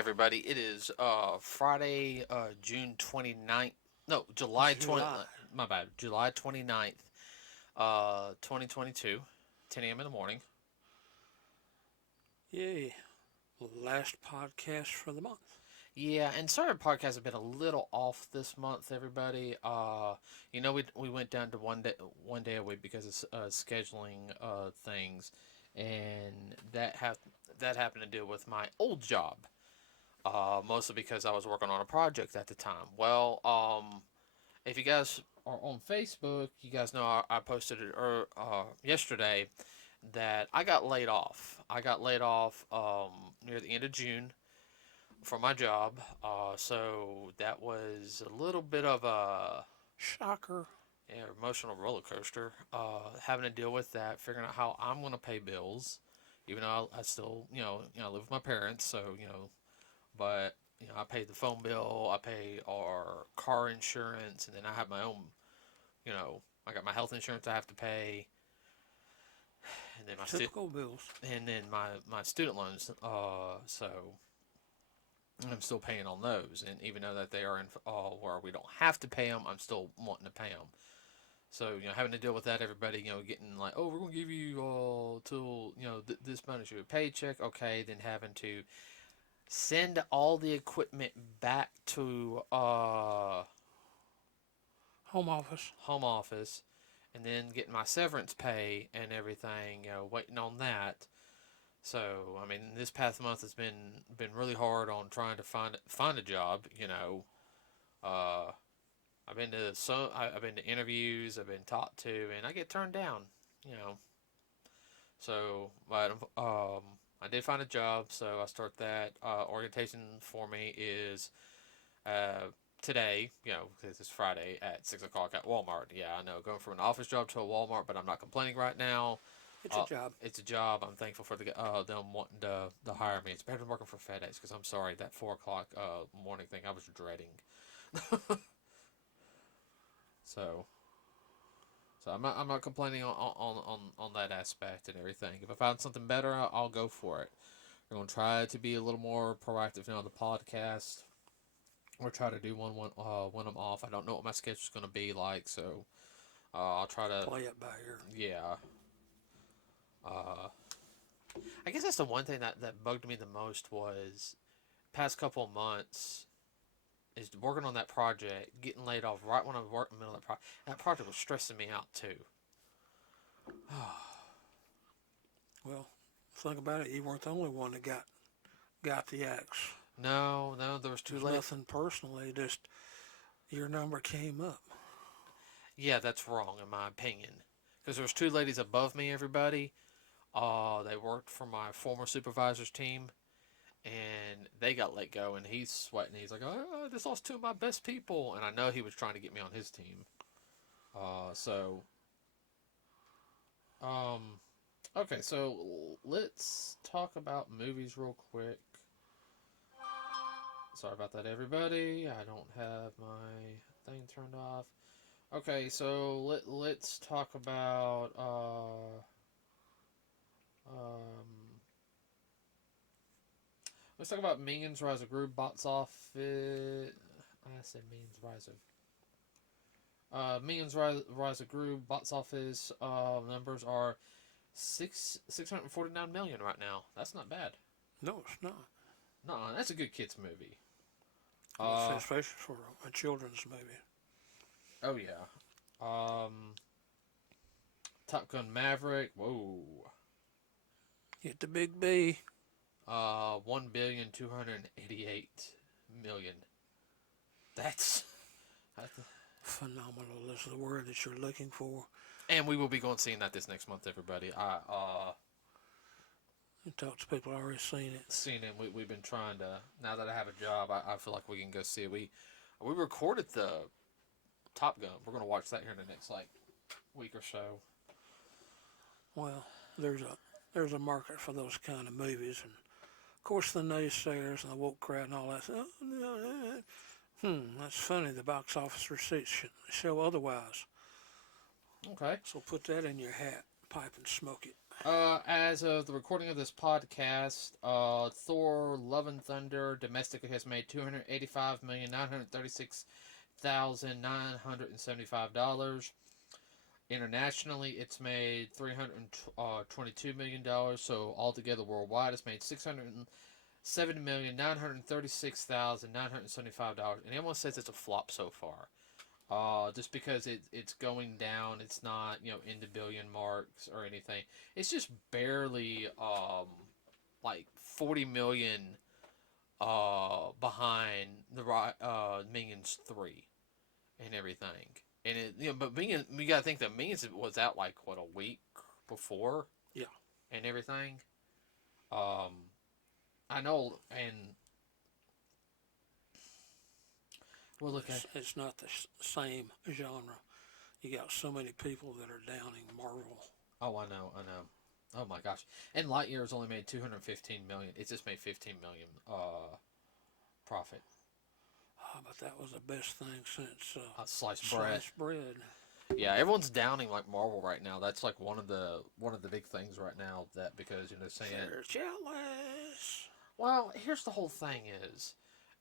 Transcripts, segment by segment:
everybody. It is Friday, June 29th. No, July 20. My bad. July 29th, 2022, 10 a.m. in the morning. Yay. Last podcast for the month. Yeah, and sorry, our podcast has been a little off this month, everybody. We went down to one day a week because of scheduling things, and that happened to deal with my old job. Mostly because I was working on a project at the time. Well, if you guys are on Facebook, you guys know I posted it yesterday that I got laid off. I got laid off near the end of June from my job. So that was a little bit of a shocker, emotional roller coaster. Having to deal with that, figuring out how I'm going to pay bills, even though I still I live with my parents, so but I pay the phone bill, I pay our car insurance, and then I have my own. I got my health insurance I have to pay, and then typical bills, and then my student loans. So I'm still paying on those, and even though that they are in where we don't have to pay them, I'm still wanting to pay them. So having to deal with that, everybody getting like, oh, we're gonna give you till this amount of your paycheck, okay, then having to send all the equipment back to home office, and then getting my severance pay and everything, waiting on that. So I mean, this past month has been really hard on trying to find a job. I've been to interviews, I've been talked to, and I get turned down. So but I did find a job, so I start that. Orientation for me is today, because it's Friday at 6 o'clock at Walmart. Yeah, I know, going from an office job to a Walmart, but I'm not complaining right now. It's a job. It's a job. I'm thankful for them wanting to hire me. It's better than working for FedEx, because I'm sorry, that 4 o'clock morning thing I was dreading. so I'm not complaining on that aspect and everything. If I find something better, I'll go for it. I'm gonna try to be a little more proactive now on the podcast, or try to do one when I'm off. I don't know what my schedule's gonna be like, so I'll try to play it by ear. Yeah. I guess that's the one thing that bugged me the most was past couple of months is working on that project, getting laid off right when I was working in the middle of that project. That project was stressing me out too. Well, think about it. You weren't the only one that got the axe. No, there was two ladies. Nothing personally, just your number came up. Yeah, that's wrong in my opinion. Because there was two ladies above me, everybody. They worked for my former supervisor's team, and they got let go, and he's sweating. He's like, oh, I just lost two of my best people. And I know he was trying to get me on his team. Okay, so let's talk about movies real quick. Sorry about that, everybody. I don't have my thing turned off. Okay, so let's talk about let's talk about Minions Rise of Gru box office. I said Minions Rise of. Minions Rise of Gru box office numbers are 649 million right now. That's not bad. No, it's not. No, that's a good kids movie. Especially for a children's movie. Oh yeah. Top Gun Maverick. Whoa. Get the big B. 1,288,000,000. That's phenomenal. Is the word that you're looking for. And we will be going seeing that this next month, everybody. You talk to people already seen it. We've been trying to. Now that I have a job, I feel like we can go see it. We recorded the Top Gun. We're gonna watch that here in the next week or so. Well, there's a market for those kind of movies, and of course the naysayers and the woke crowd and all that. That's funny. The box office receipts show otherwise. Okay. So put that in your hat, pipe and smoke it. As of the recording of this podcast, Thor: Love and Thunder domestically has made $285,936,975. Internationally, it's made $322 million. So altogether, worldwide, it's made $607,936,975, and everyone says it's a flop so far. Just because it's going down, it's not in the billion marks or anything. It's just barely like 40 million behind the Minions 3 and everything. And but Minions, we gotta think that Minions was out like what, a week before, Yeah. and everything. Um, I know, and we'll look at. It's not the same genre. You got so many people that are downing Marvel. Oh, I know. Oh my gosh! And Lightyear's only made 215 million. It just made 15 million profit. But that was the best thing since Sliced bread. sliced bread. Yeah, everyone's downing like Marvel right now. That's like one of the big things right now, that because saying, They're jealous. well, here's the whole thing is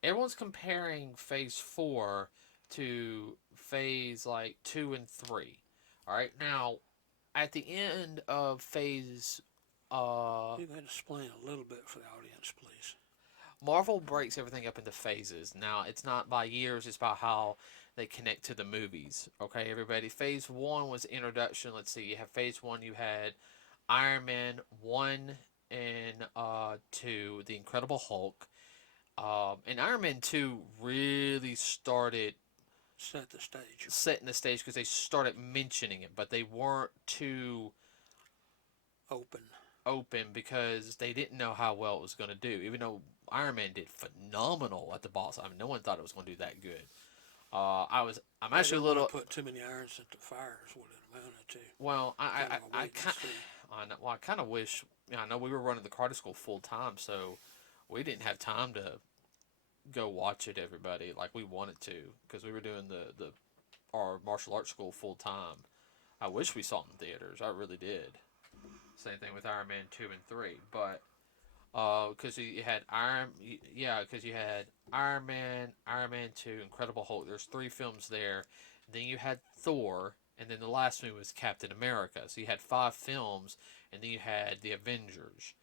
everyone's comparing Phase 4 to Phase like 2 and 3. All right, now at the end of Phase, You can explain a little bit for the audience, please. Marvel breaks everything up into phases. Now, it's not by years, it's by how they connect to the movies. Okay, everybody? Phase 1 was introduction. Let's see, you have Phase 1, you had Iron Man 1 and 2, The Incredible Hulk. And Iron Man 2 really started Set the stage. setting the stage because they started mentioning it, but they weren't too Open. because they didn't know how well it was going to do. Even though Iron Man did phenomenal at the box, I mean, no one thought it was going to do that good. I'm actually a little. Put too many irons into fire is what it amounted to. Well, I I kind of wish. I know we were running the Carter School full time, so we didn't have time to go watch it. Everybody like we wanted to because we were doing the our martial arts school full time. I wish we saw it in theaters. I really did. Same thing with Iron Man 2 and 3, but because you had because you had Iron Man 2, Incredible Hulk. There's 3 films there. Then you had Thor, and then the last movie was Captain America. So you had 5 films, and then you had the Avengers.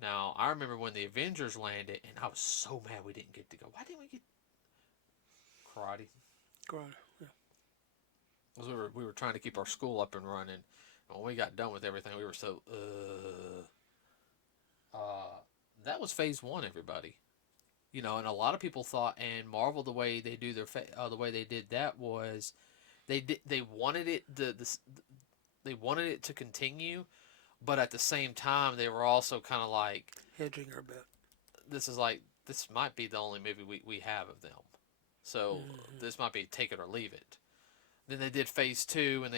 Now I remember when the Avengers landed, and I was so mad we didn't get to go. Why didn't we get karate? Right. Yeah. Because we were trying to keep our school up and running. And when we got done with everything, we were so that was Phase 1, everybody. And a lot of people thought, and Marvel, the way they do the way they did that was, they wanted it they wanted it to continue, but at the same time they were also kind of like Hedging our bet. This might be the only movie we have of them, so this might be take it or leave it. Then they did Phase 2, and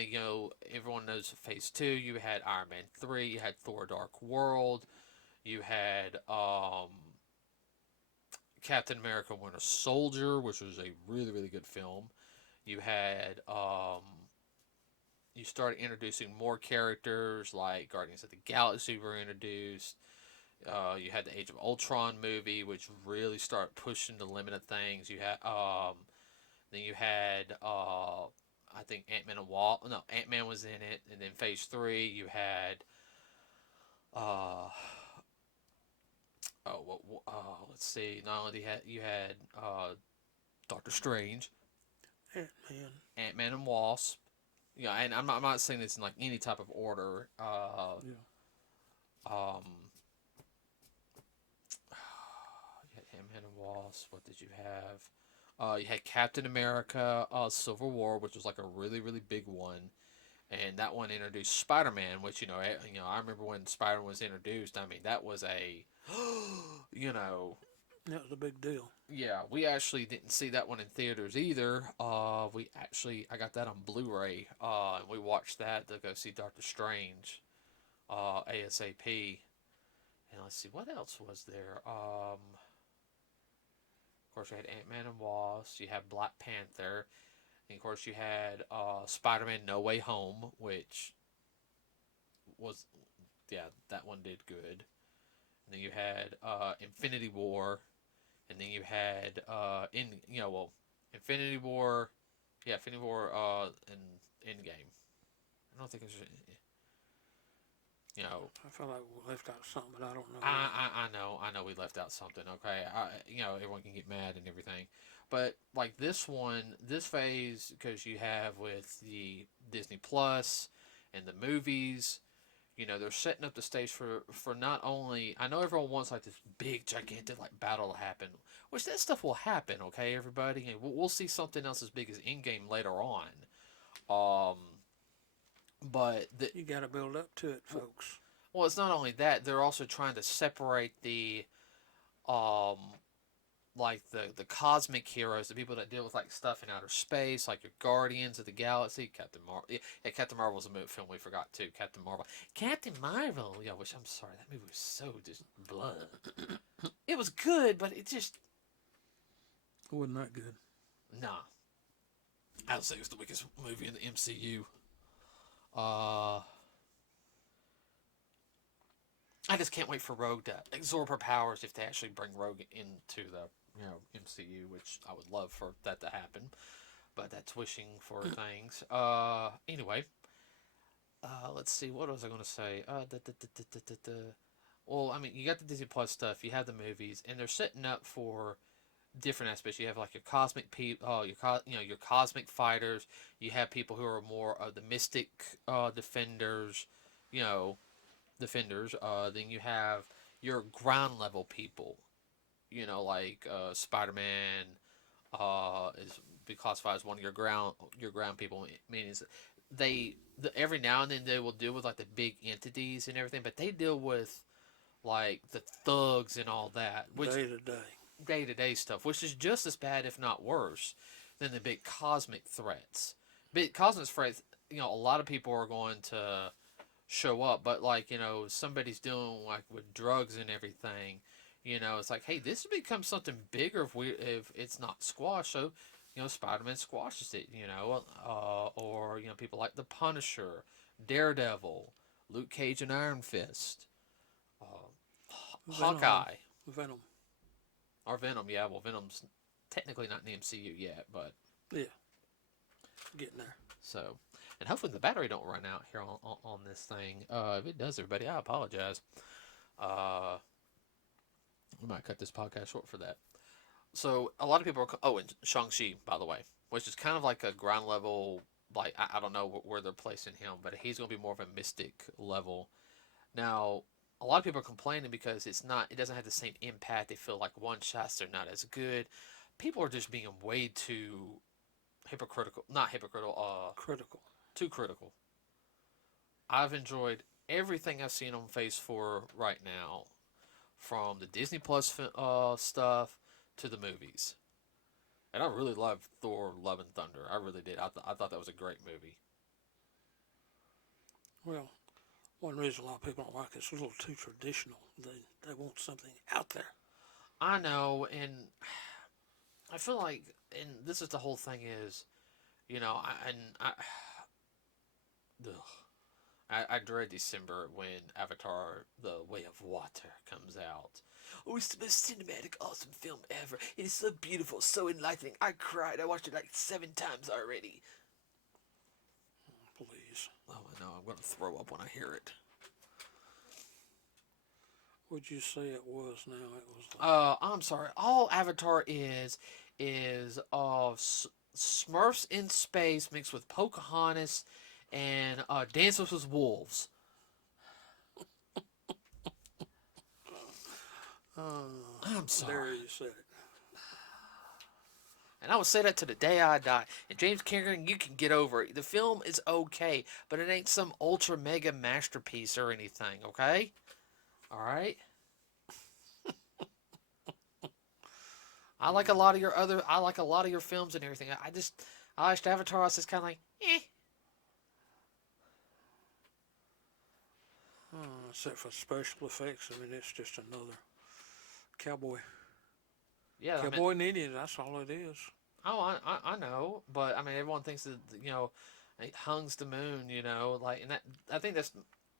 everyone knows Phase 2. You had Iron Man 3, you had Thor: Dark World, you had Captain America: Winter Soldier, which was a really, really good film. You had you started introducing more characters, like Guardians of the Galaxy were introduced. You had the Age of Ultron movie, which really started pushing the limit of things. You had then you had I think Ant-Man and Wasp. No, Ant-Man was in it, and then Phase 3 you had let's see. Not only you had Doctor Strange, Ant-Man. Ant-Man and Wasp. Yeah, and I'm not saying this in like any type of order. Yeah. You had Ant-Man and Wasp. What did you have? You had Captain America: Civil War, which was like a really, really big one, and that one introduced Spider-Man, which I remember when Spider-Man was introduced. I mean, that was a That was a big deal. Yeah, we actually didn't see that one in theaters either. I got that on Blu-ray. And we watched that to go see Doctor Strange, ASAP. And let's see, what else was there? Of course, you had Ant-Man and Wasp. You had Black Panther. And of course, you had Spider-Man: No Way Home, which was yeah, that one did good. And then you had Infinity War, and then you had Infinity War, yeah, Infinity War, and Endgame. I don't think it's you know. I feel like we left out something, but I don't know what. I know we left out something. Okay, everyone can get mad and everything, but like this one, this phase, because you have with the Disney Plus and the movies, they're setting up the stage for not only. I know everyone wants like this big gigantic like battle to happen, which that stuff will happen. Okay, everybody, and we'll see something else as big as Endgame later on. Um, but You got to build up to it, folks. well, it's not only that, they're also trying to separate the um like the cosmic heroes, the people that deal with like stuff in outer space, like your Guardians of the Galaxy, Captain Marvel. Yeah, Captain Marvel was a film we forgot too. Captain Marvel. Yeah, which I'm sorry, that movie was so just blood. It was good, but it just It wasn't that good. nah. I would say it was the weakest movie in the MCU. Uh, I just can't wait for Rogue to absorb her powers if they actually bring Rogue into the MCU, which I would love for that to happen. But that's wishing for things. Anyway, let's see. What was I going to say? Well, I mean, you got the Disney Plus stuff. You have the movies, and they're setting up for different aspects. You have like your cosmic your cosmic fighters. You have people who are more of the mystic defenders. You know, defenders. Then you have your ground level people. Like Spider Man is be classified as one of your ground people. Meaning every now and then they will deal with like the big entities and everything, but they deal with like the thugs and all that, which day to day stuff, which is just as bad if not worse than the big cosmic threats. Big cosmic threats, a lot of people are going to show up, but like somebody's doing like with drugs and everything. It's like, hey, this has become something bigger if it's not squashed. So, Spider-Man squashes it. Or people like the Punisher, Daredevil, Luke Cage, and Iron Fist, Hawkeye, Venom. or Venom. Yeah, well, Venom's technically not in the MCU yet, but yeah, getting there. So, and hopefully the battery don't run out here on this thing. If it does, everybody, I apologize. We might cut this podcast short for that. So a lot of people are. Oh, and Shang-Chi, by the way, which is kind of like a ground level. Like I don't know where they're placing him, but he's going to be more of a mystic level. Now, a lot of people are complaining because it's not. It doesn't have the same impact. They feel like one shots are not as good. People are just being way too hypocritical. Not hypocritical. Critical. Too critical. I've enjoyed everything I've seen on Phase 4 right now, from the Disney Plus stuff to the movies. And I really loved Thor: Love and Thunder. I really did. I thought that was a great movie. Well, one reason a lot of people don't like it, it's a little too traditional. They want something out there. I know, and I feel like, and this is the whole thing is, I dread December when Avatar: The Way of Water comes out. Oh, it's the most cinematic, awesome film ever. It is so beautiful, so enlightening. I cried. I watched it like 7 times already. Please. Oh, I know. I'm going to throw up when I hear it. What'd you say it was now? It was like... I'm sorry. All Avatar is Smurfs in space mixed with Pocahontas and Dances with Wolves. I'm sorry. There you said it. And I will say that to the day I die. And James Cameron, you can get over it. The film is okay, but it ain't some ultra mega masterpiece or anything, okay? Alright? I like a lot of your films and everything. I watched Avatar, I was just kinda like, eh. Except for special effects, I mean, it's just another cowboy. Yeah, Cowboy and Indian, that's all it is. Oh, I know, but I mean, everyone thinks that it hungs the moon, like, and that I think that's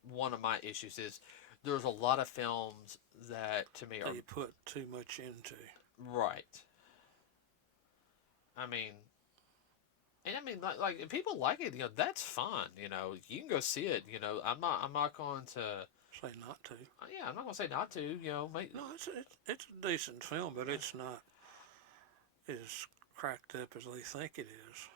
one of my issues is there's a lot of films that to me are They put too much into. right. I mean, and I mean, like if people like it, that's fine. You can go see it. I'm not going to. Say not to. Yeah, I'm not going to say not to. No, it's a decent film, but it's not as cracked up as they think it is.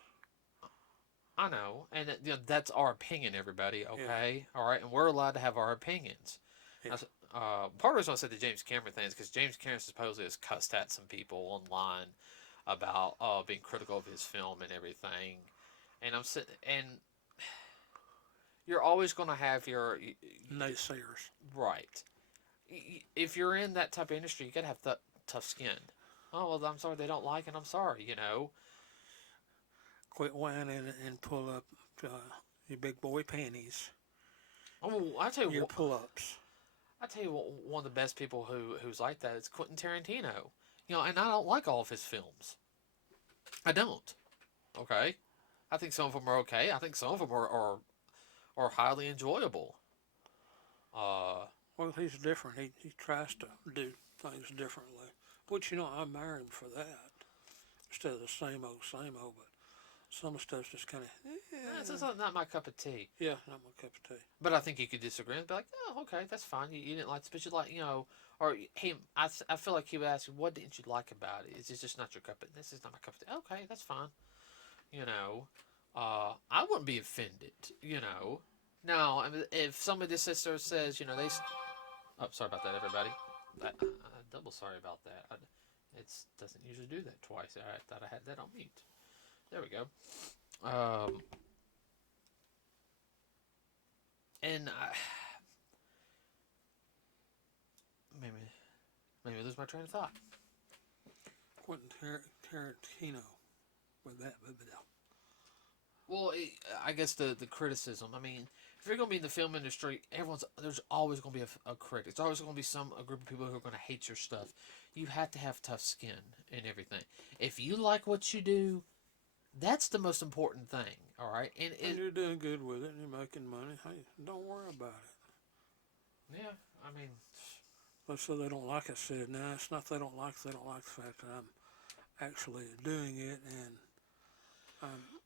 I know, and that's our opinion, everybody. Yeah. Okay, all right, and we're allowed to have our opinions. Yeah. Part of the reason I said the James Cameron thing is because James Cameron supposedly has cussed at some people online about being critical of his film and everything, and I'm sitting and you're always going to have your Naysayers. right. If you're in that type of industry, you gotta have tough skin. Oh well, I'm sorry they don't like it. I'm sorry. Quit whining and pull up your big boy panties. Oh, I tell you, Your pull-ups. I tell you, one of the best people who's like that is Quentin Tarantino. And I don't like all of his films. I don't. Okay, I think some of them are okay. I think some of them are highly enjoyable. Well, he's different. He tries to do things differently. Which, I admire him for that. Instead of the same old, but some stuff's just kind of, It's just not my cup of tea. yeah, not my cup of tea. But I think you could disagree and be like, oh, okay, that's fine. You didn't like this, but you like, or he, I feel like he would ask you, what didn't you like about it? Is this just not your cup of, this is not my cup of tea. Okay, that's fine. I wouldn't be offended, Now, I mean, if somebody just sits there and says, oh, sorry about that, everybody. I'm double sorry about that. It doesn't usually do that twice. I thought I had that on mute. There we go. And maybe lose my train of thought. Quentin Tarantino with that. Well, I guess the criticism. I mean, if you're going to be in the film industry, there's always going to be a critic. There's always going to be a group of people who are going to hate your stuff. You have to have tough skin and everything. If you like what you do, that's the most important thing. All right, and you're doing good with it, and you're making money. Hey, don't worry about it. Yeah, I mean, but so they don't like it. Said, no, it's not they don't like. They don't like the fact that I'm actually doing it and I'm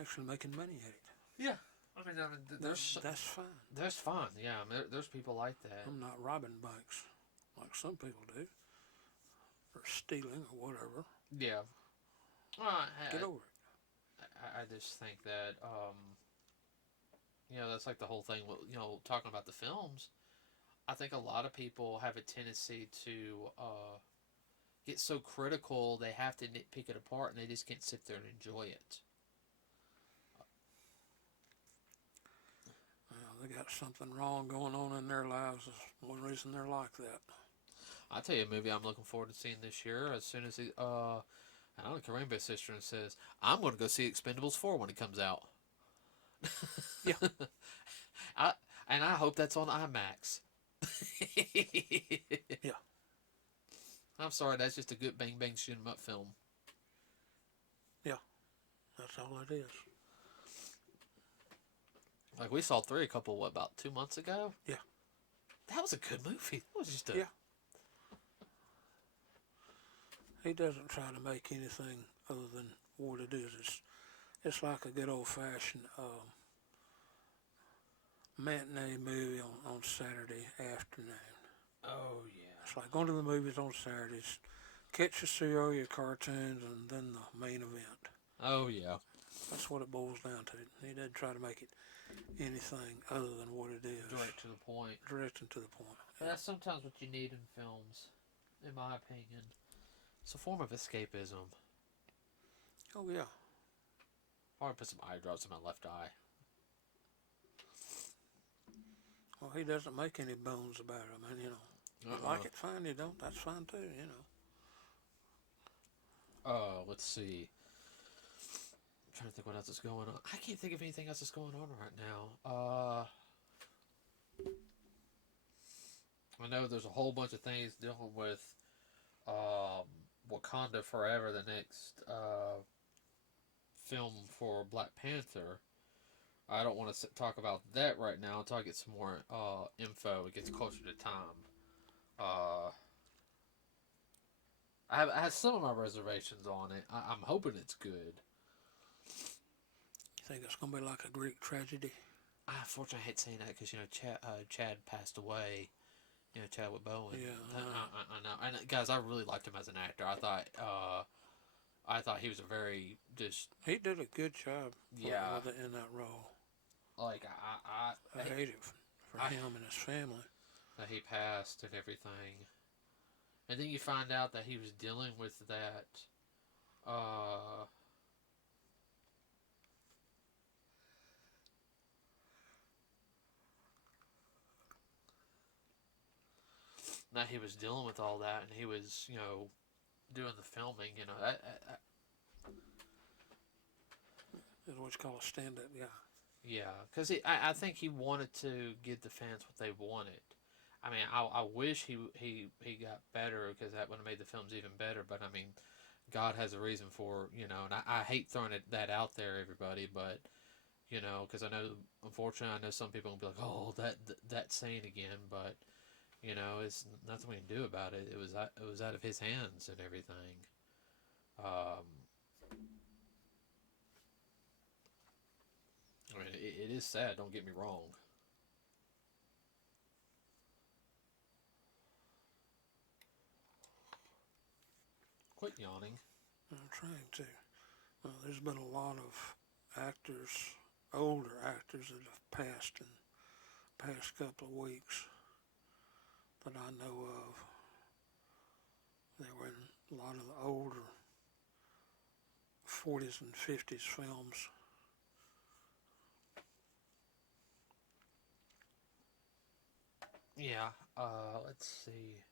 actually making money at it. Yeah. I mean, that's fine. That's fine. Yeah, I mean, there's people like that. I'm not robbing banks like some people do, or stealing or whatever. Yeah. Get over it. I just think that that's like the whole thing. Talking about the films, I think a lot of people have a tendency to get so critical they have to nitpick it apart, and they just can't sit there and enjoy it. They got something wrong going on in their lives. Is one reason they're like that. I'll tell you a movie I'm looking forward to seeing this year. As soon as I don't know, Rainbow Sister and says, I'm going to go see Expendables 4 when it comes out. Yeah. And I hope that's on IMAX. Yeah. I'm sorry, that's just a good bang bang shoot 'em up film. Yeah. That's all it is. Like we saw 3 about 2 months ago? Yeah. That was a good movie. That was just yeah. He doesn't try to make anything other than what it is. It's like a good old-fashioned matinee movie on Saturday afternoon. Oh, yeah. It's like going to the movies on Saturdays, catch your cereal, your cartoons, and then the main event. Oh, yeah. That's what it boils down to. He doesn't try to make it anything other than what it is. Direct to the point. Direct and to the point. Yeah. That's sometimes what you need in films, in my opinion. It's a form of escapism. Oh, yeah. I want to put some eye drops in my left eye. Well, he doesn't make any bones about it. I mean, you like it, fine. You don't, that's fine too, Let's see. I'm trying to think what else is going on. I can't think of anything else that's going on right now. I know there's a whole bunch of things dealing with Wakanda Forever, the next film for Black Panther. I don't want to talk about that right now until I get some more info. It gets closer to time. Uh, I have some of my reservations on it. I'm hoping it's good. You think it's gonna be like a Greek tragedy? Unfortunately, I hate saying that because Chad passed away. Chadwick Bowen. Yeah, I know. And guys, I really liked him as an actor. I thought he was a very just he did a good job yeah. in that role. Like I hate it for him and his family. that he passed and everything, and then you find out that he was dealing with that. That he was dealing with all that, and he was doing the filming. It's what you call a stand-up guy. Yeah, because I think he wanted to give the fans what they wanted. I mean, I wish he got better because that would have made the films even better. But I mean, God has a reason for and I hate throwing that out there, everybody. But because I know, unfortunately, I know some people will be like, oh, that scene again. But it's nothing we can do about it. It was out of his hands and everything. I mean, it is sad. Don't get me wrong. Quit yawning. I'm trying to. There's been a lot of actors, older actors, that have passed in the past couple of weeks that I know of. They were in a lot of the older 40s and 50s films. Yeah. Let's see.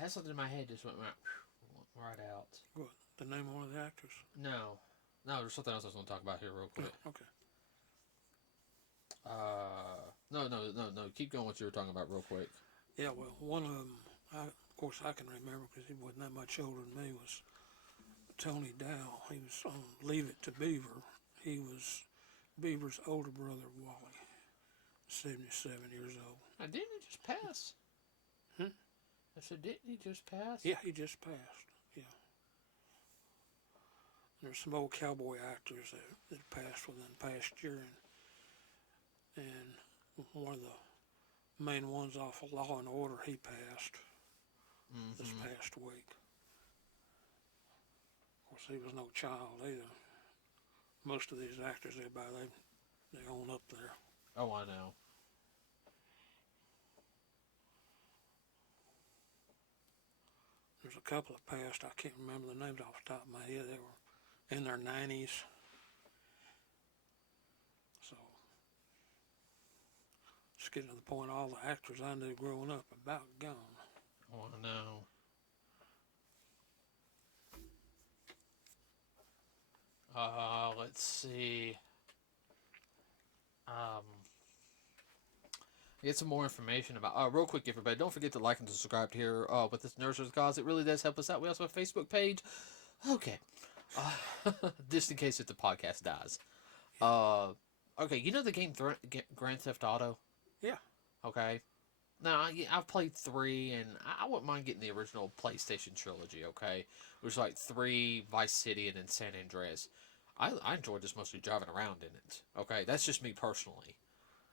I had something in my head just went right out. What? The name of one of the actors? No, there's something else I was going to talk about here real quick. Oh, okay. No. Keep going what you were talking about real quick. Yeah, well, one of them, of course, I can remember because he wasn't that much older than me, was Tony Dowell. He was on Leave It to Beaver. He was Beaver's older brother, Wally, 77 years old. Now, didn't he just pass? I said, didn't he just pass? Yeah, he just passed. Yeah. There's some old cowboy actors that passed within the past year, and one of the main ones off of Law and Order, he passed this past week. Of course, he was no child either. Most of these actors, everybody, they own up there. Oh, I know. There's a couple that passed. I can't remember the names off the top of my head. They were in their 90s. So, it's getting to the point all the actors I knew growing up are about gone. Oh, I know. Let's see. Get some more information about. Real quick, everybody, don't forget to like and subscribe here with this NerdsWithACause. It really does help us out. We also have a Facebook page. Okay. Just in case if the podcast dies. Okay, you know the game Grand Theft Auto? Yeah. Okay. Now, I've played 3, and I wouldn't mind getting the original PlayStation trilogy, okay? Which is like 3, Vice City, and then San Andreas. I enjoyed just mostly driving around in it, okay? That's just me personally.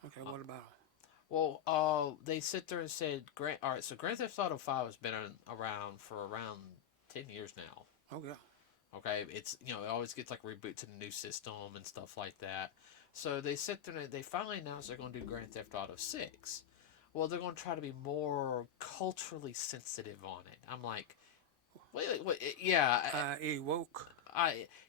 Okay, what about them? Well, they sit there and said, alright, so Grand Theft Auto 5 has been around for around 10 years now. Okay. Okay, it's, it always gets like reboot to the new system and stuff like that. So they sit there and they finally announced they're going to do Grand Theft Auto 6. Well, they're going to try to be more culturally sensitive on it. I'm like, wait, yeah. I.e. woke.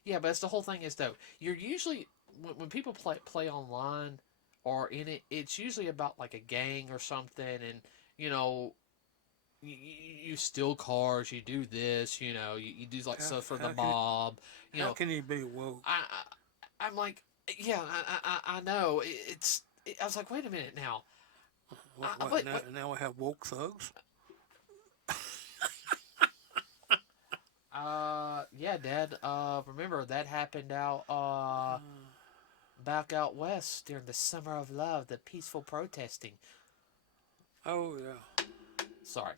Yeah, but that's the whole thing is, though, you're usually, when people play online or in it, it's usually about like a gang or something, and, you steal cars, you do this, you do like stuff for the mob. How can you be woke? I'm like, yeah, I know. I was like, wait a minute now. Now we have woke thugs? Yeah, Dad. Remember that happened back out west during the Summer of Love, the peaceful protesting. Oh yeah. Sorry.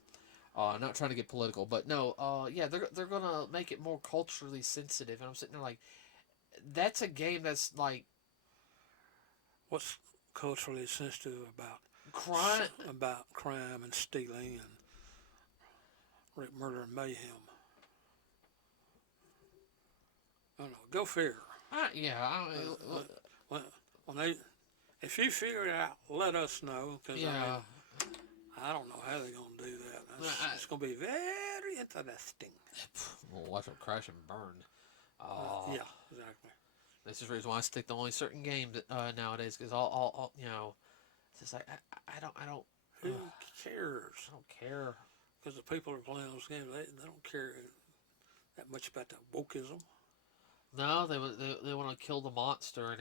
Not trying to get political, but no, yeah, they're gonna make it more culturally sensitive, and I'm sitting there like, that's a game that's like What's culturally sensitive crime. about crime and stealing and murder and mayhem? I don't know. Go figure. Yeah, When, when they, if you figure it out, let us know. Because yeah. I don't know how they're gonna do that. It's gonna be very interesting. We'll watch them crash and burn. Yeah, exactly. This is the reason why I stick to only certain games nowadays, because you know, it's just like I don't. Who cares? I don't care. Because the people who are playing those games, they don't care that much about that wokeism. No, they want to kill the monster or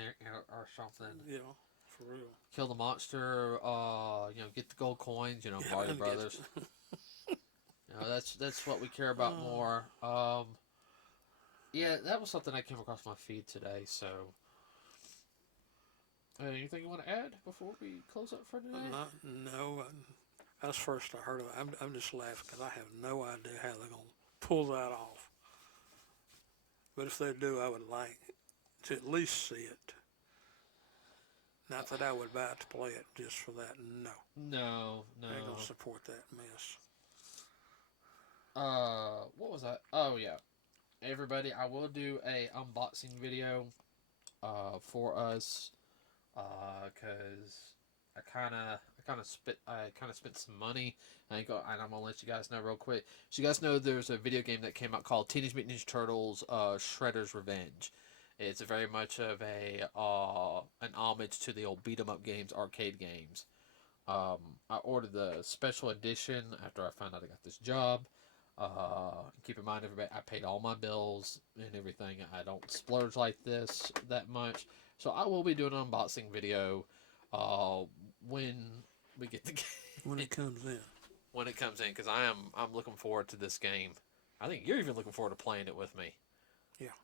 something. You know, for real. Kill the monster. You know, get the gold coins. You know, Party Brothers. You know, that's what we care about more. Yeah, that was something I came across my feed today. So, anything you want to add before we close up for today? No. That's first I heard of it. I'm just laughing because I have no idea how they're gonna pull that off. But if they do, I would like to at least see it. Not that I would buy it to play it just for that. No. No. I ain't gonna support that mess. What was that? Oh yeah, everybody, I will do a unboxing video, for us, cause I kind of spent some money. And I'm gonna let you guys know real quick. So you guys know there's a video game that came out called Teenage Mutant Ninja Turtles: Shredder's Revenge. It's very much of an homage to the old beat 'em up games, arcade games. I ordered the special edition after I found out I got this job. Keep in mind, everybody, I paid all my bills and everything. I don't splurge like this that much, so I will be doing an unboxing video when we get the game. When it comes in. When it comes in, because I'm looking forward to this game. I think you're even looking forward to playing it with me. Yeah.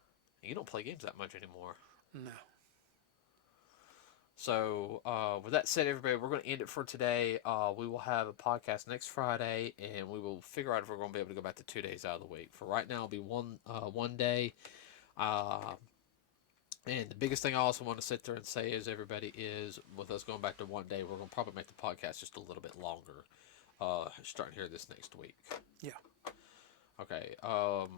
You don't play games that much anymore. No. So, with that said, everybody, we're going to end it for today. We will have a podcast next Friday, and we will figure out if we're going to be able to go back to 2 days out of the week. For right now, it'll be one day. And the biggest thing I also want to sit there and say is, everybody, is with us going back to 1 day, we're going to probably make the podcast just a little bit longer. Starting here this next week. Yeah. Okay. No,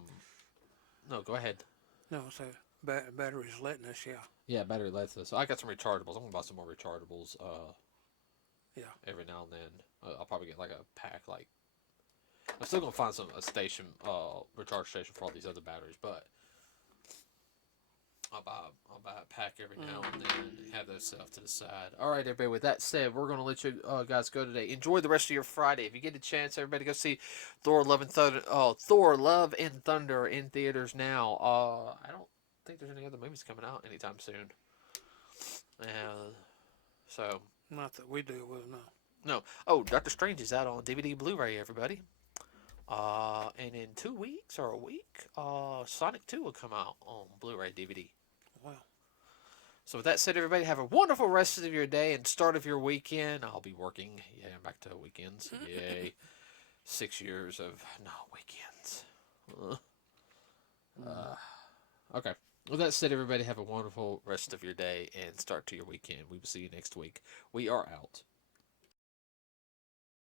go ahead. No, so battery's letting us, yeah. Yeah, battery lets us. So I got some rechargeables. I'm gonna buy some more rechargeables. Yeah. Every now and then, I'll probably get like a pack. Like, I'm still gonna find a station, recharge station for all these other batteries, but I'll buy a pack every now and then and have those set off to the side. All right, everybody. With that said, we're gonna let you guys go today. Enjoy the rest of your Friday. If you get a chance, everybody go see Thor: Love and Thunder. Thor: Love and Thunder in theaters now. I don't think there's any other movies coming out anytime soon. So Not that we do with no. no. Oh, Doctor Strange is out on DVD, Blu-ray. Everybody. And in 2 weeks or a week, Sonic 2 will come out on Blu-ray DVD. Wow. So with that said, everybody, have a wonderful rest of your day and start of your weekend. I'll be working. Yeah, I'm back to weekends. Yay. 6 years of no weekends. Okay. With that said, everybody, have a wonderful rest of your day and start to your weekend. We will see you next week. We are out.